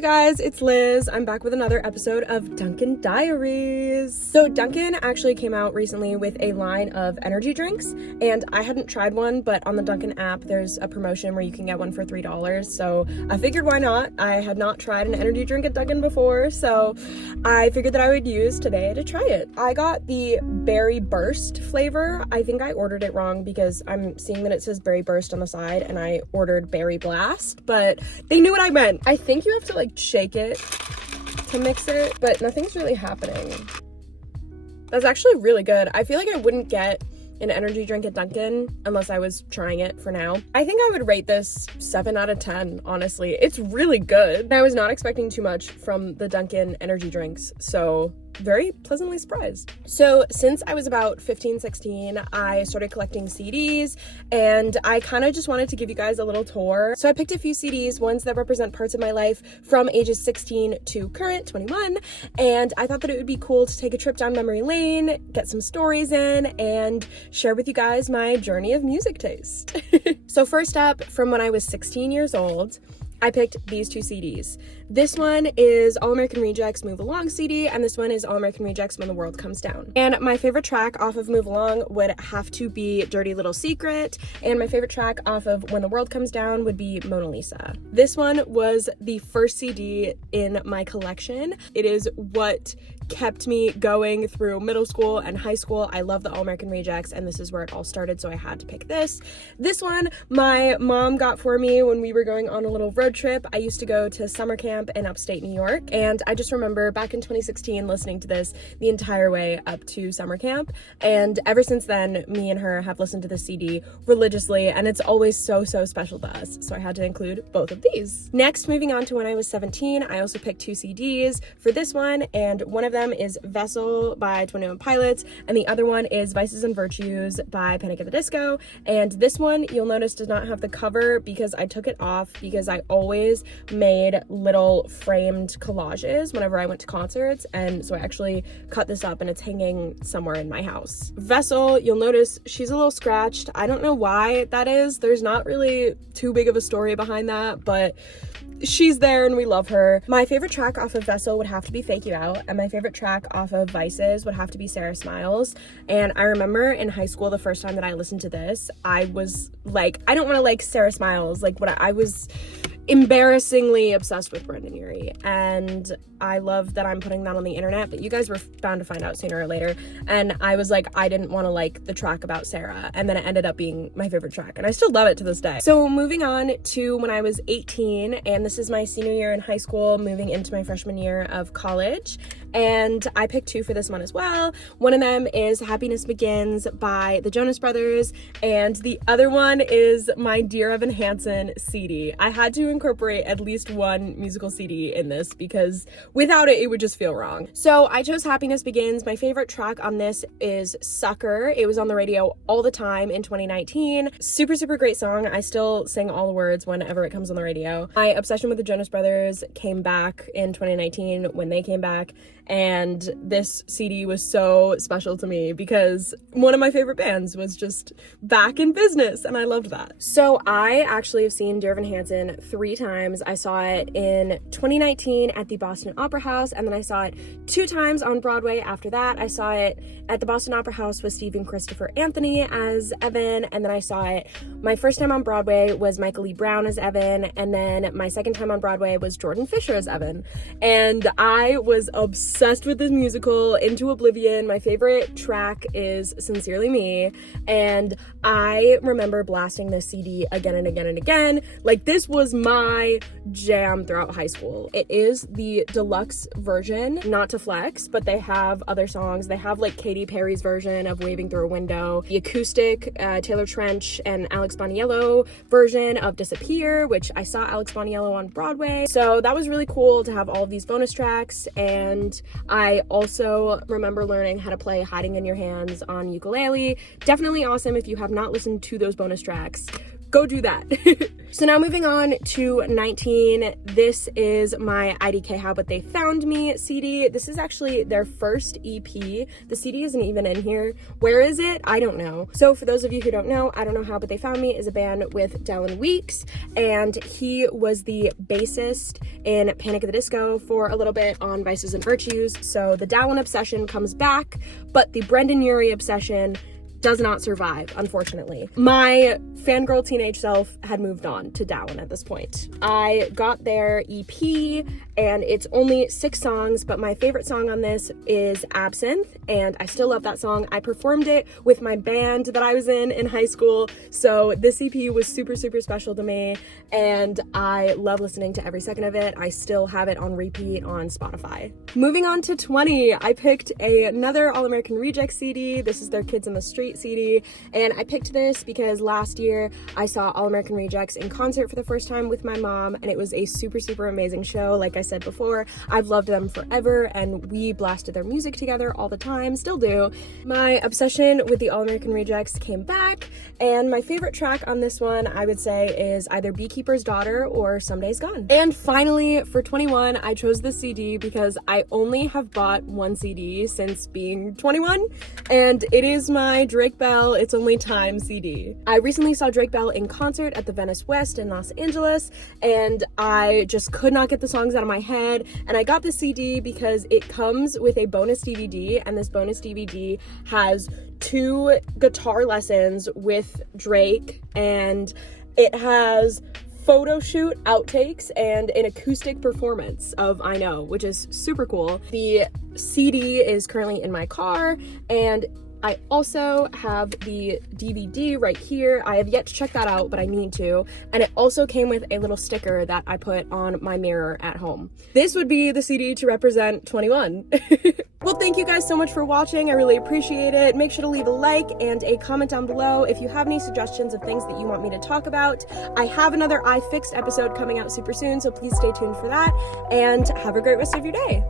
you guys, it's Liz. I'm back with another episode of Dunkin Diaries. So Dunkin actually came out recently with a line of energy drinks, and I hadn't tried one, but on the Dunkin app there's a promotion where you can get one for $3, so I figured why not. I had not tried an energy drink at Dunkin before, so I figured that I would use today to try it. I got the Berry Burst flavor. I think I ordered it wrong because I'm seeing that it says Berry Burst on the side and I ordered Berry Blast, but they knew what I meant. I think you have to like shake it to mix it, but nothing's really happening. That's actually really good. I feel like I wouldn't get an energy drink at Dunkin unless I was trying it for now. I think I would rate this 7 out of 10, honestly. It's really good. I was not expecting too much from the Dunkin energy drinks, so very pleasantly surprised. So since I was about 15, 16, I started collecting CDs, and I kind of just wanted to give you guys a little tour. So I picked a few CDs, ones that represent parts of my life from ages 16 to current 21, and I thought that it would be cool to take a trip down memory lane, get some stories in, and share with you guys my journey of music taste. So first up, from when I was 16 years old, I picked these two CDs. This one is All American Rejects Move Along CD, and this one is All American Rejects When the World Comes Down. And my favorite track off of Move Along would have to be Dirty Little Secret, and my favorite track off of When the World Comes Down would be Mona Lisa. This one was the first CD in my collection. It is what kept me going through middle school and high school. I love the All American Rejects, and this is where it all started, so I had to pick this. This one my mom got for me when we were going on a little road trip. I used to go to summer camp in upstate New York, and I just remember back in 2016 listening to this the entire way up to summer camp, and ever since then me and her have listened to this CD religiously, and it's always so special to us, so I had to include both of these. Next, moving on to when I was 17, I also picked two CDs for this one, and one of them is Vessel by 21 Pilots, and the other one is Vices and Virtues by Panic! At the Disco. And this one, you'll notice, does not have the cover because I took it off because I always made little framed collages whenever I went to concerts, and so I actually cut this up and it's hanging somewhere in my house. Vessel, you'll notice she's a little scratched. I don't know why that is. There's not really too big of a story behind that, but she's there and we love her. My favorite track off of Vessel would have to be Fake You Out, and my favorite track off of Vices would have to be Sarah Smiles. And I remember in high school, the first time that I listened to this, I was like, I don't want to like Sarah Smiles. Like, what I was embarrassingly obsessed with Brendan Urie, and I love that I'm putting that on the internet, but you guys were bound to find out sooner or later. And I was like, I didn't want to like the track about Sarah, and then it ended up being my favorite track, and I still love it to this day. So moving on to when I was 18, and this is my senior year in high school, moving into my freshman year of college, and I picked two for this one as well. One of them is Happiness Begins by the Jonas Brothers, and the other one is my Dear Evan Hansen CD. I had to incorporate at least one musical CD in this because without it, it would just feel wrong. So I chose Happiness Begins. My favorite track on this is Sucker. It was on the radio all the time in 2019. Super great song. I still sing all the words whenever it comes on the radio. My obsession with the Jonas Brothers came back in 2019 when they came back, and this CD was so special to me because one of my favorite bands was just back in business, and I loved that. So I actually have seen Dear Evan Hansen 3 times. I saw it in 2019 at the Boston Opera House, and then I saw it 2 times on Broadway after that. I saw it at the Boston Opera House with Stephen Christopher Anthony as Evan, and then I saw it, my first time on Broadway was Michael Lee Brown as Evan, and then my second time on Broadway was Jordan Fisher as Evan. And I was obsessed with this musical into oblivion. My favorite track is Sincerely Me, and I remember blasting this CD again and again and again. Like, this was my jam throughout high school. It is the deluxe version, not to flex, but they have other songs. They have like Katy Perry's version of Waving Through a Window, the acoustic Taylor Trench and Alex Boniello version of Disappear, which I saw Alex Boniello on Broadway. So that was really cool to have all of these bonus tracks. And I also remember learning how to play Hiding in Your Hands on ukulele. Definitely awesome if you have not listened to those bonus tracks. go do that. So now moving on to 19, this is my IDK How But They Found Me CD. This is actually their first EP. The CD isn't even in here. Where is it? I don't know. So for those of you who don't know, I Don't Know How But They Found Me is a band with Dallin Weekes, and he was the bassist in Panic at the Disco for a little bit on Vices and Virtues. So the Dallin obsession comes back, but the Brendan Urie obsession does not survive, unfortunately. My fangirl teenage self had moved on to Dallin at this point. I got their EP, and it's only 6 songs, but my favorite song on this is Absinthe, and I still love that song. I performed it with my band that I was in high school, so this EP was super, super special to me, and I love listening to every second of it. I still have it on repeat on Spotify. Moving on to 20, I picked another All American Rejects CD. This is their Kids in the Street CD, and I picked this because last year I saw All American Rejects in concert for the first time with my mom, and it was a super, super amazing show. Like I said before, I've loved them forever, and we blasted their music together all the time, still do. My obsession with the All American Rejects came back, and my favorite track on this one, I would say, is either Beekeeper's Daughter or Some Days Gone. And finally, for 21, I chose this CD because I only have bought one CD since being 21, and it is my Drake Bell It's Only Time CD. I recently saw Drake Bell in concert at the Venice West in Los Angeles, and I just could not get the songs out of my head, and I got the CD because it comes with a bonus DVD, and this bonus DVD has 2 guitar lessons with Drake, and it has photo shoot outtakes and an acoustic performance of I Know, which is super cool. The CD is currently in my car, and I also have the DVD right here. I have yet to check that out, but I need to. And it also came with a little sticker that I put on my mirror at home. This would be the CD to represent 21. Well, thank you guys so much for watching. I really appreciate it. Make sure to leave a like and a comment down below if you have any suggestions of things that you want me to talk about. I have another iFixed episode coming out super soon, so please stay tuned for that. And have a great rest of your day.